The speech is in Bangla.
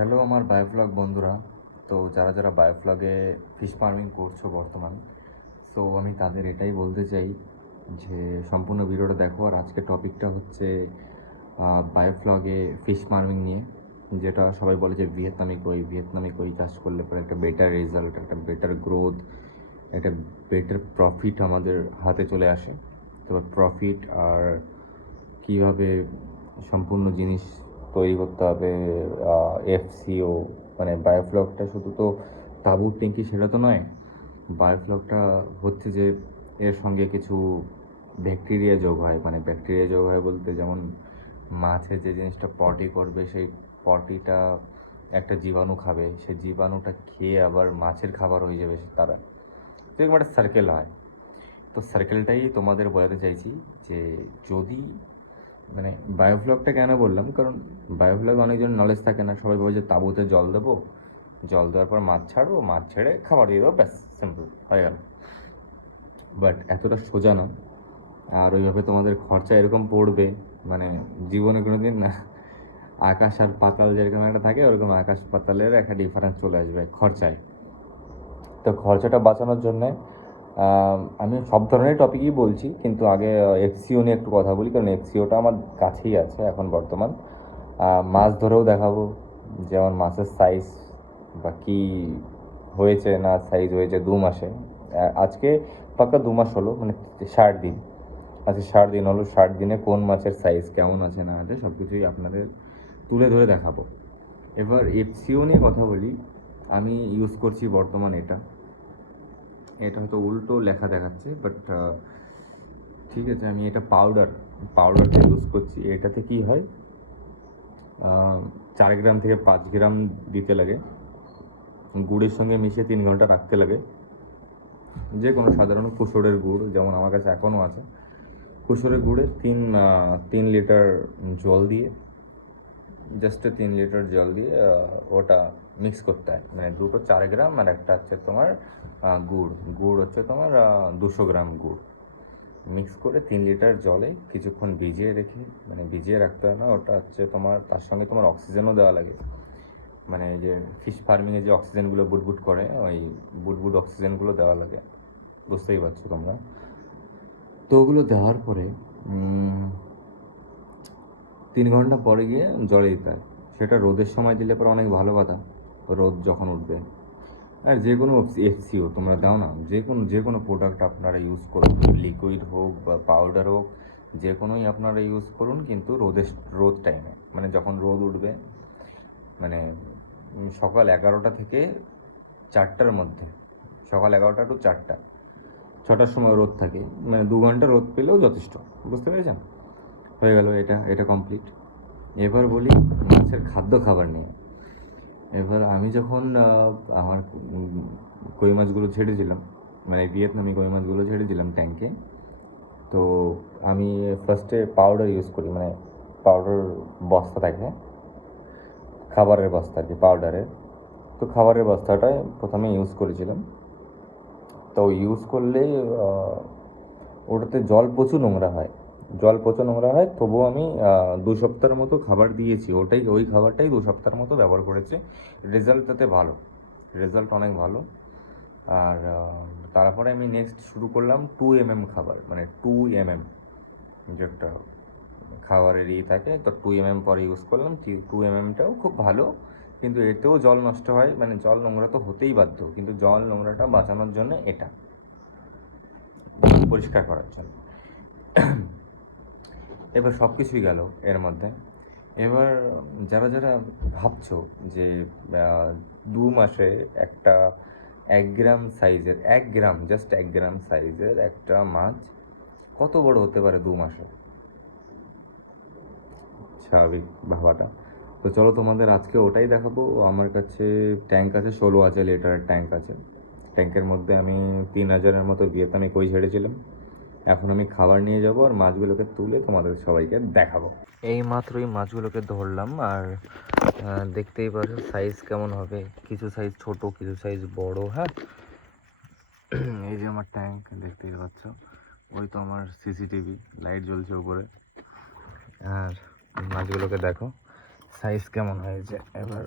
হ্যালো আমার বায়োফ্লগ বন্ধুরা। তো যারা যারা বায়োফ্লগে ফিশ ফার্মিং করছো বর্তমান, সো আমি তাদের এটাই বলতে চাই যে সম্পূর্ণ ভিডিওটা দেখো। আর আজকের টপিকটা হচ্ছে বায়োফ্লগে ফিশ ফার্মিং নিয়ে, যেটা সবাই বলে যে ভিয়েতনামি কই চাষ করলে পরে একটা বেটার রেজাল্ট, একটা বেটার গ্রোথ, একটা বেটার প্রফিট আমাদের হাতে চলে আসে। তবে প্রফিট আর কীভাবে সম্পূর্ণ জিনিস তৈরি করতে হবে, এফসিও মানে বায়োফ্লকটা শুধু তো তাঁবুর ট্যাঙ্কি সেটা তো নয়। বায়োফ্লকটা হচ্ছে যে এর সঙ্গে কিছু ব্যাকটেরিয়া যোগ হয়, মানে ব্যাকটেরিয়া যোগ হয় বলতে যেমন মাছে যে জিনিসটা পটি করবে সেই পটিটা একটা জীবাণু খাবে, সেই জীবাণুটা খেয়ে আবার মাছের খাবার হয়ে যাবে তারা, তো এরকম একটা সার্কেল হয়। তো সার্কেলটাই তোমাদের বোঝাতে চাইছি যে যদি মানে বায়োফ্লকটা কেন বললাম, কারণ বায়োফ্লক অনেকজন নলেজ থাকে না, সবাই বলে যে তাঁবুতে জল দেবো, জল দেওয়ার পর মাছ ছাড়বো, মাছ ছেড়ে খাবার দিয়ে দেবো, ব্যাস সিম্পল হয়ে গেল। বাট এতটা সোজা না। আর ওইভাবে তোমাদের খরচা এরকম পড়বে, মানে জীবনে কোনো দিন না আকাশ আর পাতাল যেরকম একটা থাকে, ওরকম আকাশ পাতালের একটা ডিফারেন্স চলে আসবে খরচায়। তো খরচাটা বাঁচানোর জন্যে আমি সব ধরনের টপিকই বলছি, কিন্তু আগে এফসিও নিয়ে একটু কথা বলি, কারণ এফসিওটা আমার কাছেই আছে এখন বর্তমান। মাছ ধরেও দেখাবো, যেমন মাছের সাইজ বা কী হয়েছে না সাইজ হয়েছে 2 মাসে। আজকে পাক্কা 2 মাস হলো, মানে 60 দিন। আজকে 60 দিন হলো, 60 দিনে কোন মাছের সাইজ কেমন আছে না আছে সব কিছুই আপনাদের তুলে ধরে দেখাবো। এবার এফসিও নিয়ে কথা বলি। আমি ইউজ করছি বর্তমান এটা হয়তো উল্টো লেখা দেখাচ্ছে, বাট ঠিক আছে, আমি এটা পাউডারটা ইউজ করছি। এটাতে কি হয়, 4 গ্রাম থেকে 5 গ্রাম দিতে লাগে, গুড়ের সঙ্গে মিশিয়ে 3 ঘন্টা রাখতে লাগে। যে কোনো সাধারণ কুসুরের গুড়, যেমন আমার কাছে এখনও আছে, কুসুরের গুড়ে 3 লিটার জল দিয়ে, জাস্ট 3 লিটার জল দিয়ে ওটা মিক্স করতে হয়। মানে দুটো 4 গ্রাম আর একটা হচ্ছে তোমার গুড় হচ্ছে তোমার 200 গ্রাম গুড় মিক্স করে 3 লিটার জলে কিছুক্ষণ ভিজিয়ে রেখে, মানে ভিজিয়ে রাখতে হয় না, ওটা হচ্ছে তোমার তার সঙ্গে তোমার অক্সিজেনও দেওয়া লাগে। মানে যে ফিশ ফার্মিংয়ে যে অক্সিজেনগুলো বুটবুট করে, ওই বুটবুট অক্সিজেনগুলো দেওয়া লাগে, বুঝতেই পারছো তোমরা। তো ওগুলো দেওয়ার পরে 3 ঘন্টা পরে গিয়ে জলে দিতে হয়। সেটা রোদের সময় দিলে পরে অনেক ভালো কথা, রোদ যখন উঠবে। আর যে কোনো এফসিও তোমরা দাও না, যে কোনো প্রোডাক্ট আপনারা ইউজ করুন, লিকুইড হোক বা পাউডার হোক, যে কোনোই আপনারা ইউজ করুন, কিন্তু রোদ টাইমে, মানে যখন রোদ উঠবে, মানে সকাল 11টা থেকে 4টার মধ্যে, সকাল 11টা টু 4টা, 6টার সময় রোদ থাকে, মানে 2 ঘন্টা রোদ পেলেও যথেষ্ট। বুঝতে পেরেছেন? হয়ে গেল এটা কমপ্লিট। এবার বলি মাছের খাবার নিয়ে। এবার আমি যখন আমার কই মাছগুলো ছেড়েছিলাম, মানে ভিয়েতনামি কই মাছগুলো ছেড়েছিলাম ট্যাঙ্কে, তো আমি ফার্স্টে পাউডার ইউজ করি, মানে পাউডার বস্তা থাকে, খাবারের বস্তা আর কি পাউডারের। তো খাবারের বস্তাটাই প্রথমে ইউজ করেছিলাম। তো ইউজ করলে ওটাতে জল প্রচুর নোংরা হয়, তবুও আমি 2 সপ্তাহের মতো খাবার দিয়েছি, ওই খাবারটাই 2 সপ্তাহের মতো ব্যবহার করেছি। রেজাল্ট তাতে ভালো, রেজাল্ট অনেক ভালো। আর তারপরে আমি নেক্সট শুরু করলাম 2 mm খাবার, মানে 2 mm যে একটা খাবারের থাকে, তো 2 mm পরে ইউজ করলাম। 2 mmটাও খুব ভালো, কিন্তু এতেও জল নষ্ট হয়, মানে জল নোংরা তো হতেই বাধ্য, কিন্তু জল নোংরাটা বাঁচানোর জন্য এটা পরিষ্কার করার জন্য। এবার সব কিছুই গেল এর মধ্যে। এবার যারা যারা ভাবছো যে 2 মাসে একটা 1 গ্রাম সাইজের, 1 গ্রাম, জাস্ট 1 গ্রাম সাইজের একটা মাছ কত বড় হতে পারে 2 মাসে, স্বাভাবিক ভাবাটা। তো চলো তোমাদের আজকে ওটাই দেখাবো। আমার কাছে ট্যাঙ্ক আছে, 16,000 লিটারের ট্যাঙ্ক আছে। ট্যাঙ্কের মধ্যে আমি 3,000-এর মতো ভিয়েতনামি কই ছেড়েছিলাম। এখন আমি খাবার নিয়ে যাব আর মাছগুলোকে তুলে তোমাদের সবাইকে দেখাবো। এই মাত্রই মাছগুলোকে ধরলাম, আর দেখতেই পারো সাইজ কেমন হবে, কিছু সাইজ ছোট, কিছু সাইজ বড়। হ্যাঁ, এই যে আমার ট্যাঙ্ক দেখতেই পাচ্ছ, ওই তো আমার সিসিটিভি লাইট জ্বলছে উপরে। আর মাছগুলোকে দেখো সাইজ কেমন হয়েছে। এবার